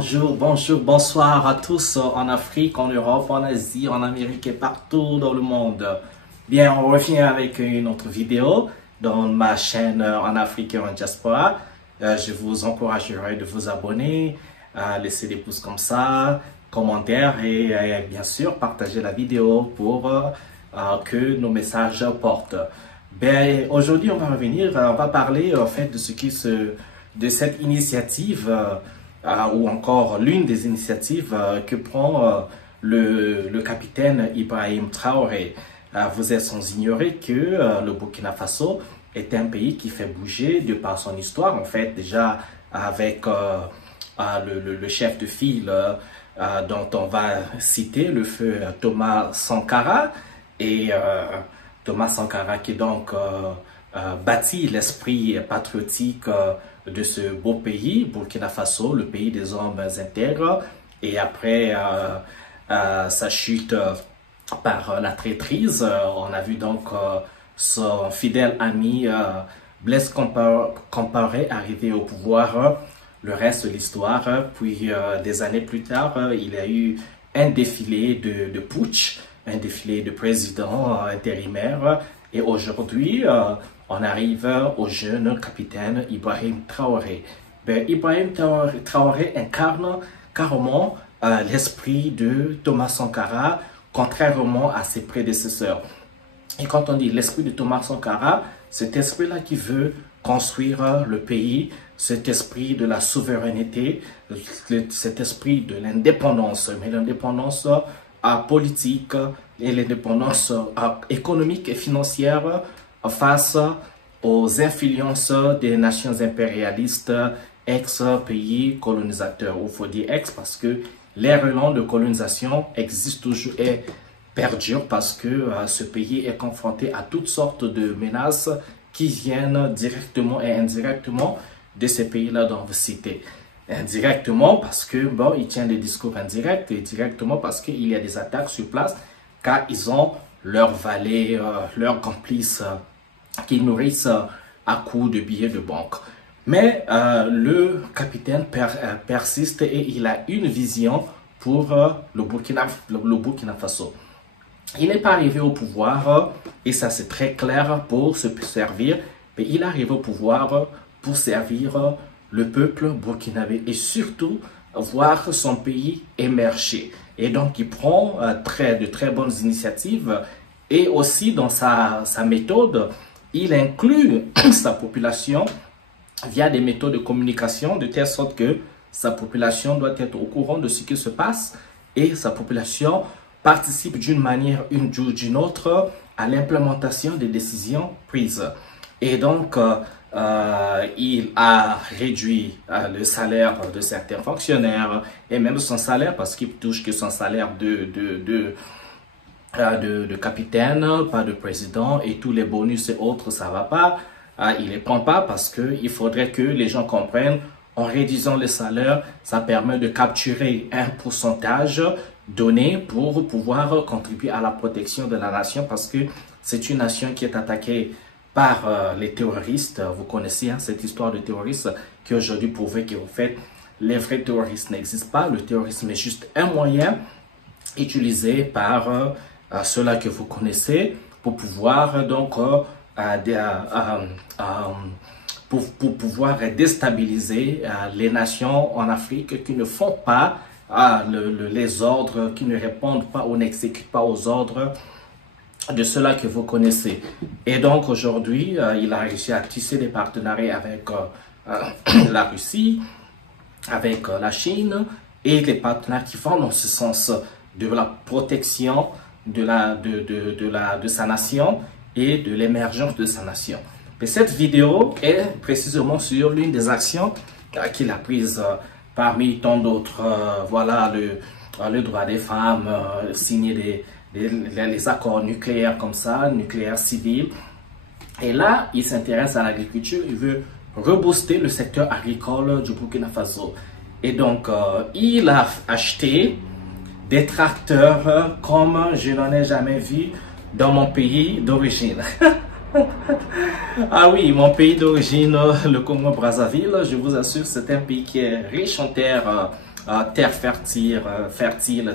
bonjour, bonsoir à tous en Afrique, en Europe, en Asie, en Amérique et partout dans le monde. Bien, on revient avec une autre vidéo dans ma chaîne en Afrique et en diaspora. Je vous encouragerai de vous abonner, à laisser des pouces comme ça, commentaires et bien sûr partager la vidéo pour que nos messages portent. Ben, aujourd'hui, on va parler en fait de de cette initiative ou encore l'une des initiatives que prend le capitaine Ibrahim Traoré. Vous êtes sans ignorer que le Burkina Faso est un pays qui fait bouger de par son histoire, en fait, déjà avec le chef de file dont on va citer le feu Thomas Sankara, et Thomas Sankara qui donc bâtit l'esprit patriotique de ce beau pays, Burkina Faso, le pays des hommes intègres, et après sa chute par la traîtrise, on a vu donc son fidèle ami Blaise Compaoré arriver au pouvoir. Le reste de l'histoire, puis des années plus tard, il y a eu un défilé de putsch, un défilé de présidents intérimaires, et aujourd'hui, on arrive au jeune capitaine Ibrahim Traoré. Ben, Ibrahim Traoré incarne carrément l'esprit de Thomas Sankara, contrairement à ses prédécesseurs. Et quand on dit l'esprit de Thomas Sankara, cet esprit-là qui veut construire le pays, cet esprit de la souveraineté, cet esprit de l'indépendance, mais l'indépendance politique et l'indépendance économique et financière face aux influences des nations impérialistes ex-pays colonisateurs. Il faut dire ex parce que les relents de colonisation existent toujours et perdurent parce que ce pays est confronté à toutes sortes de menaces qui viennent directement et indirectement de ces pays-là dont vous citez. Indirectement parce que bon, ils tiennent des discours indirects, et directement parce qu'il y a des attaques sur place car ils ont leurs valets, leurs complices qui nourrissent à coups de billets de banque. Mais le capitaine persiste et il a une vision pour le Burkina Faso. Il n'est pas arrivé au pouvoir, et ça c'est très clair, pour se servir, mais il arrive au pouvoir pour servir le peuple burkinabé et surtout voir son pays émerger. Et donc il prend de très bonnes initiatives, et aussi dans sa méthode, il inclut sa population via des méthodes de communication de telle sorte que sa population doit être au courant de ce qui se passe et sa population participe d'une manière ou d'une autre à l'implémentation des décisions prises. Et donc, il a réduit le salaire de certains fonctionnaires et même son salaire parce qu'il touche que son salaire de capitaine, pas de président, et tous les bonus et autres, ça va pas. Il ne les prend pas parce qu'il faudrait que les gens comprennent, en réduisant le salaire, ça permet de capturer un pourcentage donné pour pouvoir contribuer à la protection de la nation, parce que c'est une nation qui est attaquée par les terroristes. Vous connaissez cette histoire de terroristes qui aujourd'hui prouve qu'en fait, les vrais terroristes n'existent pas. Le terrorisme est juste un moyen utilisé par ceux-là que vous connaissez pour pouvoir donc pour pouvoir déstabiliser les nations en Afrique qui ne font pas les ordres, qui ne répondent pas ou n'exécutent pas aux ordres de ceux-là que vous connaissez. Et donc aujourd'hui, il a réussi à tisser des partenariats avec la Russie, avec la Chine, et les partenaires qui vont dans ce sens de la protection de sa nation et de l'émergence de sa nation. Mais cette vidéo est précisément sur l'une des actions qu'il a prises parmi tant d'autres. Voilà, le droit des femmes, signer les accords nucléaires comme ça, nucléaires civils. Et là, il s'intéresse à l'agriculture, il veut rebooster le secteur agricole du Burkina Faso. Et donc, il a acheté des tracteurs comme je n'en ai jamais vu dans mon pays d'origine. Ah oui, mon pays d'origine, le Congo-Brazzaville, je vous assure, c'est un pays qui est riche en terres terres fertiles,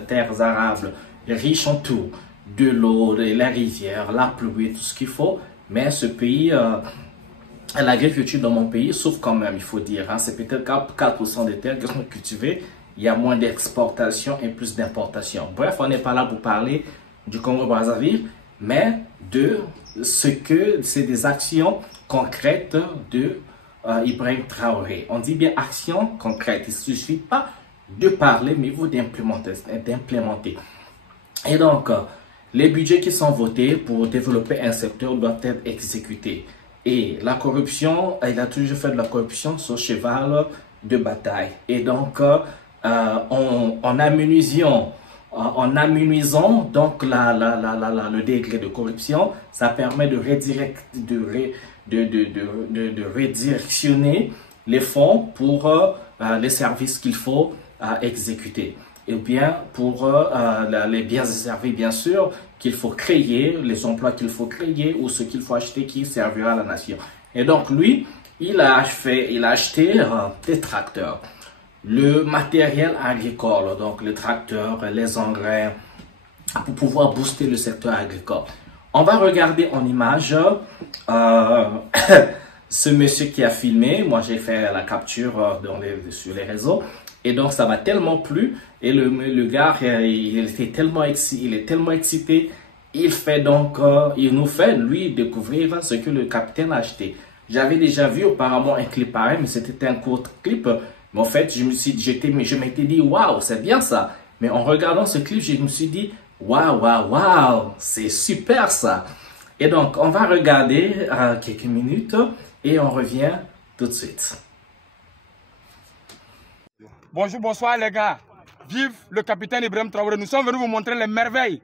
terres arables, riches en tout, de l'eau, la rivière, la pluie, tout ce qu'il faut. Mais ce pays, l'agriculture dans mon pays souffre quand même, il faut dire. Hein, c'est peut-être 4% des terres qui sont cultivées. Il y a moins d'exportation et plus d'importation. Bref, on n'est pas là pour parler du Congo-Brazzaville, mais de ce que c'est des actions concrètes de Ibrahim Traoré. On dit bien actions concrètes. Il ne suffit pas de parler, mais il faut d'implémenter. Et donc, les budgets qui sont votés pour développer un secteur doivent être exécutés. Et la corruption, il a toujours fait de la corruption son cheval de bataille. Et donc, en amenuisant donc le degré de corruption, ça permet de redirectionner les fonds pour les services qu'il faut exécuter. Et bien pour les biens et services, bien sûr, qu'il faut créer, les emplois qu'il faut créer ou ce qu'il faut acheter qui servira à la nation. Et donc lui, il a acheté des tracteurs, le matériel agricole, donc les tracteurs, les engrais, pour pouvoir booster le secteur agricole. On va regarder en image ce monsieur qui a filmé. Moi, j'ai fait la capture sur les réseaux. Et donc, ça m'a tellement plu. Et le gars, il est tellement excité. Il nous fait, lui, découvrir ce que le capitaine a acheté. J'avais déjà vu auparavant un clip pareil, mais c'était un court clip. Mais en fait, je m'étais dit, waouh, c'est bien ça. Mais en regardant ce clip, je me suis dit, waouh, c'est super ça. Et donc, on va regarder quelques minutes et on revient tout de suite. Bonjour, bonsoir les gars. Vive le capitaine Ibrahim Traoré. Nous sommes venus vous montrer les merveilles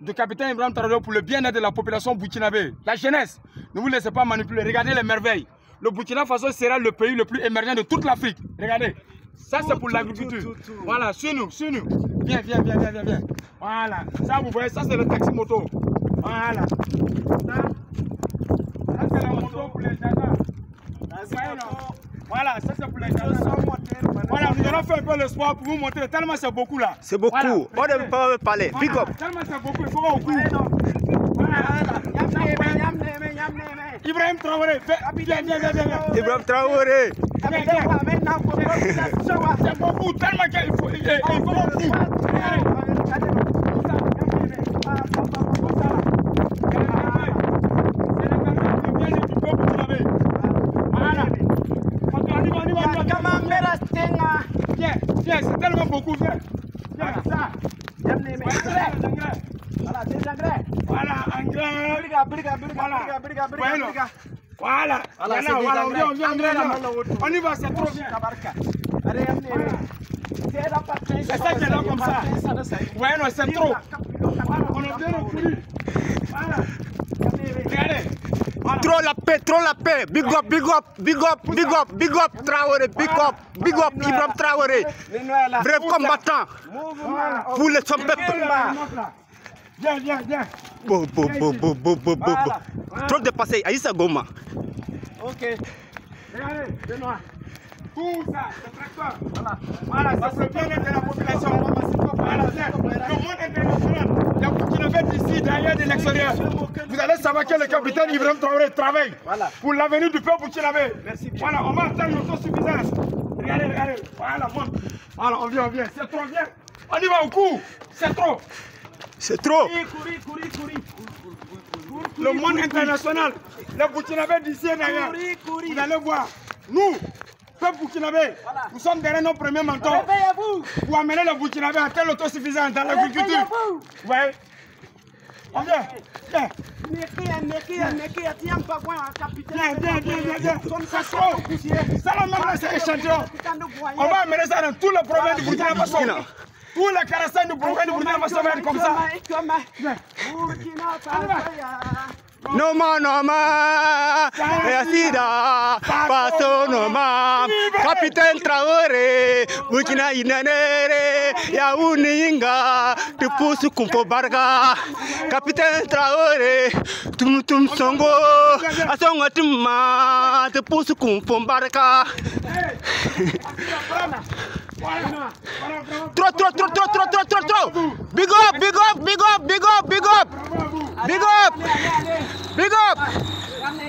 du capitaine Ibrahim Traoré pour le bien-être de la population burkinabé. La jeunesse, ne vous laissez pas manipuler. Regardez les merveilles. Le Burkina Faso sera le pays le plus émergent de toute l'Afrique. Regardez. Ça, c'est pour l'agriculture. Voilà, suis-nous. Viens. Voilà. Ça, vous voyez, ça, c'est le taxi moto. Voilà. Ça c'est la moto pour les gendarmes. Voilà, ça, c'est pour les gendarmes. Voilà, nous allons faire un peu le sport pour vous montrer. Tellement c'est beaucoup là. C'est beaucoup. Voilà. On ne peut pas parler. Voilà. Big up. Tellement c'est beaucoup, il faut qu'on coupe. Ibrahim Traoré, viens. Ibrahim Traoré. C'est beaucoup, tellement qu'il faut qu'on coupe. Viens, c'est tellement beaucoup, viens. Ça. Voilà, c'est engrais. Voilà, engrais. Voilà, on y va, c'est trop bien. C'est ça qui est là comme ça. Ouais, non, c'est trop. On a bien courir. Voilà. Regardez. Voilà. Trop la paix. Big up, Traoré. Big up, Ibrahim Traoré. Vrai combattant pour son peuple. Viens. Trop dépassé. Aïssa Goma. Ok. Regardez, Benoît. Tout ça, c'est tracteur. Voilà, ça c'est le bien-être de la population. Voilà, le monde international. Les Burkinabés d'ici, d'ailleurs, de l'extérieur. Vous allez savoir que le capitaine Ibrahim Traoré travaille pour l'avenir du peuple burkinabé. Voilà, on va atteindre l'autosuffisance. Regardez. Voilà, monte. Voilà, on vient. C'est trop bien. On y va au coup. C'est trop. Courir. Le monde international. Les Burkinabés d'ici et d'ailleurs. Vous allez voir. Nous, peuple burkinabé, nous sommes derrière nos premiers mentors pour amener le Burkinabé à telle autosuffisance dans l'agriculture. Ouais. On vient. Viens. C'est trop. Ça, là, c'est échantillon. On va amener ça dans tous les provinces du Burkina Faso. Tous les caractères du province du Burkina Faso vont être comme ça. Noma, Sida, Paso Noma, Capitaine Traoré, Burkina Inanere, Yaouninga, Tupusu Kumpo Barga, Capitaine Traoré, Tum Songo, Asongatuma, Tupusu Kumpo Barga. Trop. Big up.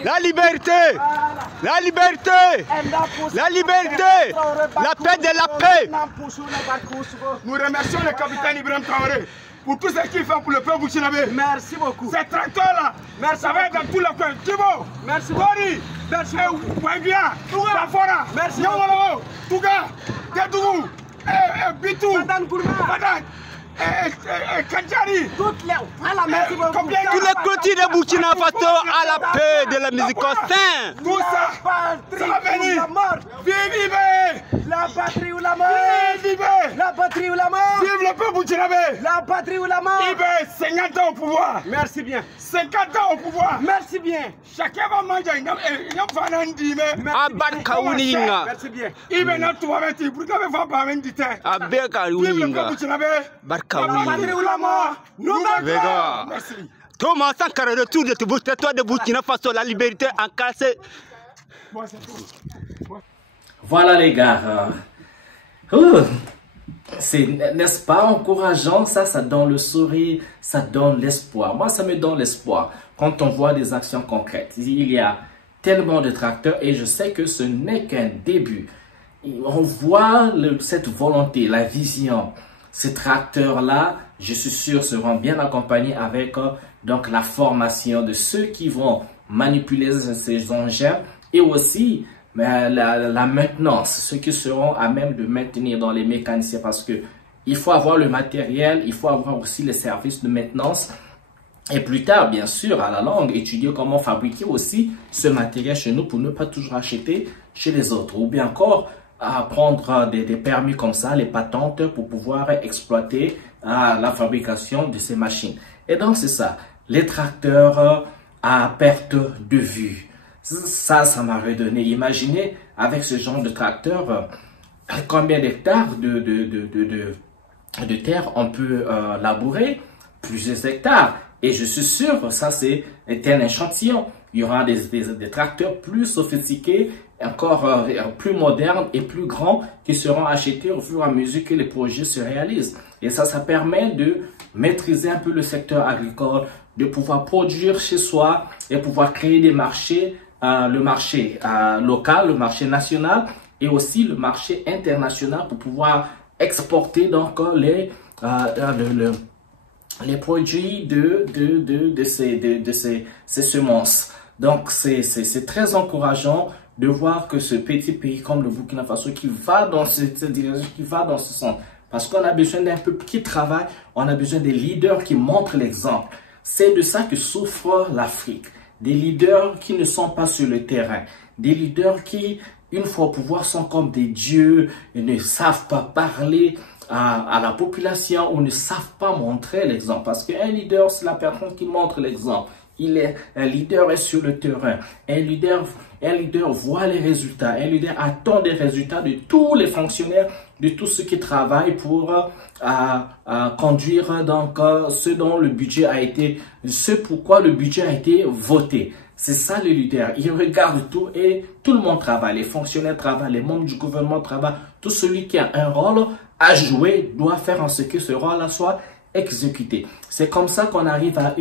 La liberté. La paix de la paix. Nous remercions le capitaine Ibrahim Traoré pour tout ce qu'il fait pour le peuple burkinabé. Merci beaucoup. Ces tracteurs-là, ça va être dans tout le coin. Thibaut, merci. Gori, merci. Wembia, Bafora, merci. Nyamolo, Touga, Dedougou, Bitou, Badan, Kadjari. Toutes les. Voilà, merci beaucoup. Tous les petits de Burkina Faso à la paix de la musique au sein. Tout ça, ça va venir. Vive. La patrie ou la mort. Vive. La patrie ou la mort. Vive le peuple burkinabé. La patrie ou la mort. Ibe, 50 ans au pouvoir. Merci bien. 50 ans au pouvoir. Merci bien. Chacun va manger. Merci bien. Ibe na tu vas mettre. Pourquoi vous va pas mettre du thé? Abeka Vive le peuple Uninga. burkinabé. Barka La patrie Uninga. ou la mort. Nous Vega. Merci. Thomas Sankara, retour de territoire de Burkina Faso, la liberté en cassé. Voilà les gars. C'est, n'est-ce pas, encourageant, ça donne le sourire, ça donne l'espoir. Moi, ça me donne l'espoir quand on voit des actions concrètes. Il y a tellement de tracteurs et je sais que ce n'est qu'un début. On voit cette volonté, la vision. Ces tracteurs-là, je suis sûr, seront bien accompagnés avec donc la formation de ceux qui vont manipuler ces engins et aussi la maintenance, ceux qui seront à même de maintenir dans les mécaniciens parce que il faut avoir le matériel, il faut avoir aussi les services de maintenance et plus tard, bien sûr, à la longue, étudier comment fabriquer aussi ce matériel chez nous pour ne pas toujours acheter chez les autres ou bien encore prendre des permis comme ça, les patentes pour pouvoir exploiter la fabrication de ces machines. Et donc, c'est ça, les tracteurs à perte de vue. Ça m'a redonné. Imaginez, avec ce genre de tracteur, combien d'hectares de terre on peut labourer? Plusieurs hectares. Et je suis sûr, ça c'est un échantillon. Il y aura des tracteurs plus sophistiqués, encore plus modernes et plus grands qui seront achetés au fur et à mesure que les projets se réalisent. Et ça permet de maîtriser un peu le secteur agricole, de pouvoir produire chez soi et pouvoir créer des marchés, le marché local, le marché national et aussi le marché international pour pouvoir exporter donc les produits de ces semences. Donc c'est très encourageant de voir que ce petit pays comme le Burkina Faso qui va dans cette direction, qui va dans ce sens. Parce qu'on a besoin d'un peuple qui travaille, on a besoin des leaders qui montrent l'exemple. C'est de ça que souffre l'Afrique. Des leaders qui ne sont pas sur le terrain. Des leaders qui, une fois au pouvoir, sont comme des dieux et ne savent pas parler à la population ou ne savent pas montrer l'exemple. Parce qu'un leader, c'est la personne qui montre l'exemple. Un leader est sur le terrain. Un leader voit les résultats. Un leader attend des résultats de tous les fonctionnaires, de tous ceux qui travaillent pour conduire donc ce dont le budget a été, ce pourquoi le budget a été voté. C'est ça le leader. Il regarde tout et tout le monde travaille. Les fonctionnaires travaillent, les membres du gouvernement travaillent. Tout celui qui a un rôle à jouer doit faire en sorte que ce rôle-là soit exécuté. C'est comme ça qu'on arrive à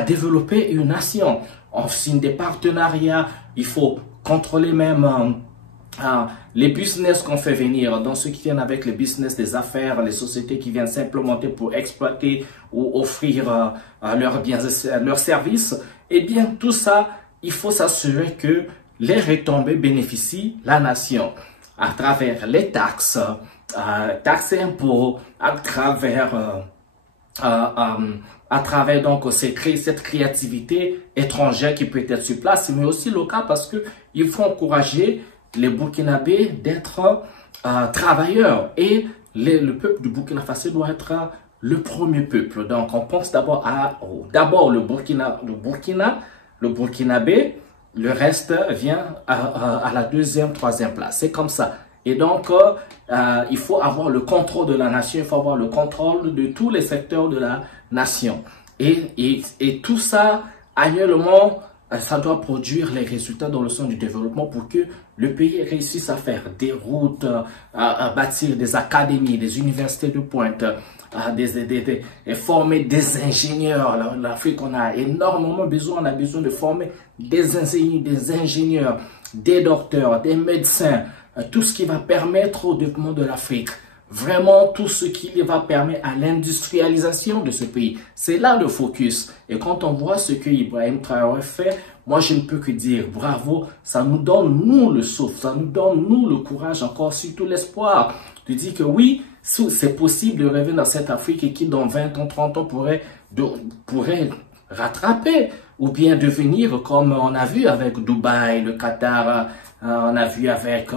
développer une nation. On signe des partenariats. Il faut contrôler même les business qu'on fait venir, dans ceux qui viennent avec les business des affaires, les sociétés qui viennent s'implémenter pour exploiter ou offrir leurs biens, leurs services. Eh bien, tout ça, il faut s'assurer que les retombées bénéficient la nation à travers les taxes, taxes et impôts, à travers donc cette créativité étrangère qui peut être sur place, mais aussi locale parce que il faut encourager les Burkinabés d'être travailleurs et le peuple du Burkina Faso doit être le premier peuple. Donc on pense d'abord le Burkinabé, le reste vient à la deuxième, troisième place. C'est comme ça. Et donc, il faut avoir le contrôle de la nation, il faut avoir le contrôle de tous les secteurs de la nation. Et tout ça, annuellement, ça doit produire les résultats dans le sens du développement pour que le pays réussisse à faire des routes, à bâtir des académies, des universités de pointe, et former des ingénieurs. L'Afrique, on a énormément besoin, on a besoin de former des ingénieurs, des docteurs, des médecins, tout ce qui va permettre au développement de l'Afrique. Vraiment, tout ce qui va permettre à l'industrialisation de ce pays. C'est là le focus. Et quand on voit ce que Ibrahim Traoré fait, moi, je ne peux que dire bravo. Ça nous donne, nous, le souffle. Ça nous donne, nous, le courage, encore surtout l'espoir de dire que oui, c'est possible de rêver dans cette Afrique et qui, dans 20 ans, 30 ans, pourrait rattraper ou bien devenir comme on a vu avec Dubaï, le Qatar, on a vu avec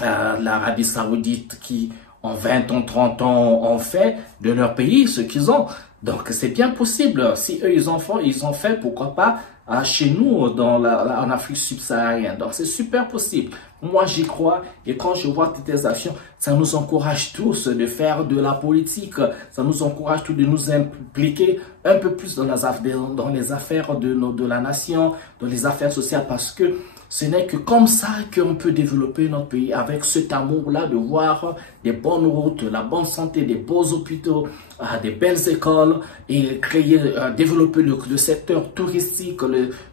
l'Arabie Saoudite qui, en 20 ans, 30 ans, ont fait de leur pays ce qu'ils ont. Donc, c'est bien possible. Si eux, ils ont fait, pourquoi pas chez nous, en Afrique subsaharienne. Donc, c'est super possible. Moi, j'y crois. Et quand je vois toutes les actions, ça nous encourage tous de faire de la politique. Ça nous encourage tous de nous impliquer un peu plus dans les affaires de la nation, dans les affaires sociales, parce que ce n'est que comme ça qu'on peut développer notre pays, avec cet amour-là de voir des bonnes routes, la bonne santé, des beaux hôpitaux, des belles écoles et développer le secteur touristique,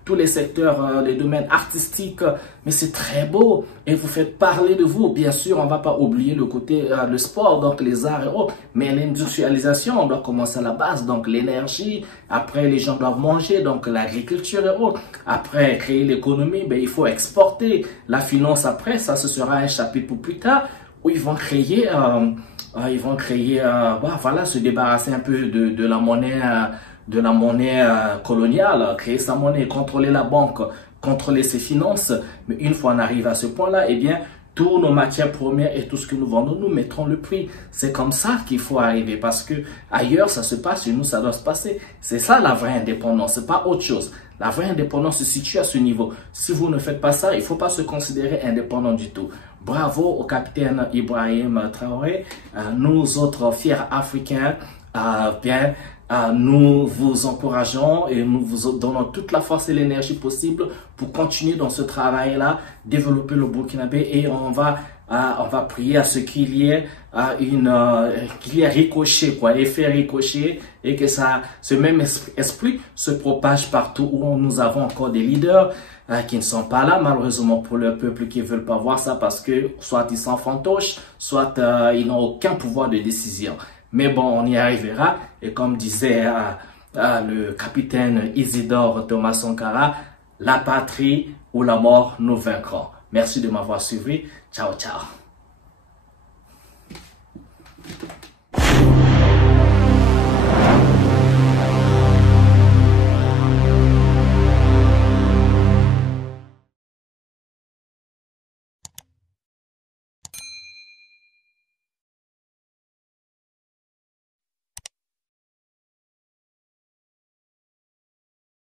tous les secteurs, les domaines artistiques. Mais c'est très beau et vous faites parler de vous. Bien sûr, on ne va pas oublier le côté, le sport, donc les arts et autres, mais l'industrialisation, on doit commencer à la base, donc l'énergie. Après, les gens doivent manger, donc l'agriculture et autres. Après, créer l'économie, ben, il faut exporter. La finance, après, ça, ce sera un chapitre pour plus tard, où ils vont créer, voilà, se débarrasser un peu de la monnaie coloniale, créer sa monnaie, contrôler la banque, contrôler ses finances. Mais une fois on arrive à ce point-là, eh bien, toutes nos matières premières et tout ce que nous vendons, nous mettrons le prix. C'est comme ça qu'il faut arriver, parce que ailleurs ça se passe, chez nous ça doit se passer. C'est ça la vraie indépendance, c'est pas autre chose. La vraie indépendance se situe à ce niveau. Si vous ne faites pas ça, il ne faut pas se considérer indépendant du tout. Bravo au capitaine Ibrahim Traoré. Nous autres fiers Africains, nous vous encourageons et nous vous donnons toute la force et l'énergie possible pour continuer dans ce travail-là, développer le Burkinabé, et on va prier à ce qu'il y ait ricochet, effet ricochet, et que ce même esprit se propage partout où nous avons encore des leaders qui ne sont pas là, malheureusement, pour le peuple, qui ne veulent pas voir ça parce que soit ils s'en fantochent, soit ils n'ont aucun pouvoir de décision. Mais bon, on y arrivera. Et comme disait le capitaine Isidore Thomas Sankara, la patrie ou la mort nous vaincront. Merci de m'avoir suivi. Ciao, ciao.